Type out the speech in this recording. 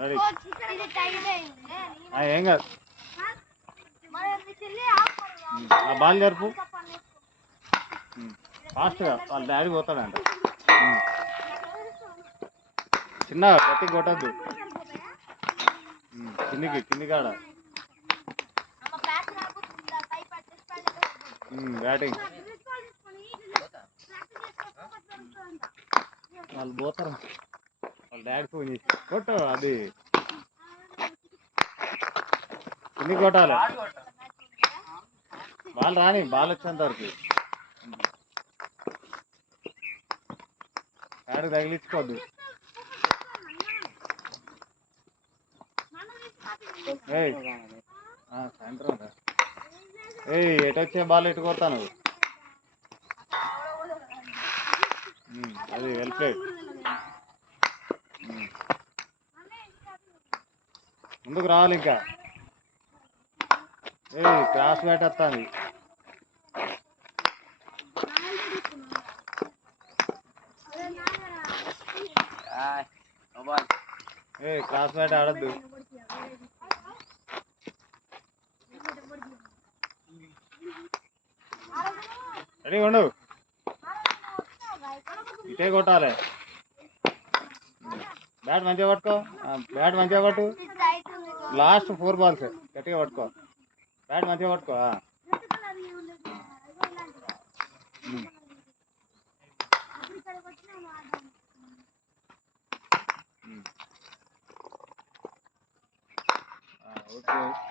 ready ఏం కాదు ఆ బాల్ జరుపు ఫాస్ట్గా వాళ్ళ డాడీ పోతాడంట చిన్న గట్టి కొట్టద్దు కింది కాడ బ్యాటింగ్ వాళ్ళు పోతారు వాళ్ళ డాడీ ఫోన్ చేసి కొట్టు అది కింది కొట్టాలి బాల్ రాని బాల్ వచ్చేంత వరకు డాడీ తగిలించుకోవద్దు సాయంత్రం ఎటొచ్చే బాల్ ఎటు కొడతాను అది వెల్ ప్లేడ్ ముందుకు రావాలి ఇంకా క్రాస్ బ్యాట్ వస్తుంది క్రాస్ బ్యాట్ ఆడద్దు రెడీ ఉండు ఇటే కొట్టాలి బ్యాట్ మంచిగా పట్టుకో బ్యాట్ మంచిగా పట్టు లాస్ట్ 4 balls గట్టిగా పట్టుకో బ్యాట్ మంచిగా పట్టుకో ఓకే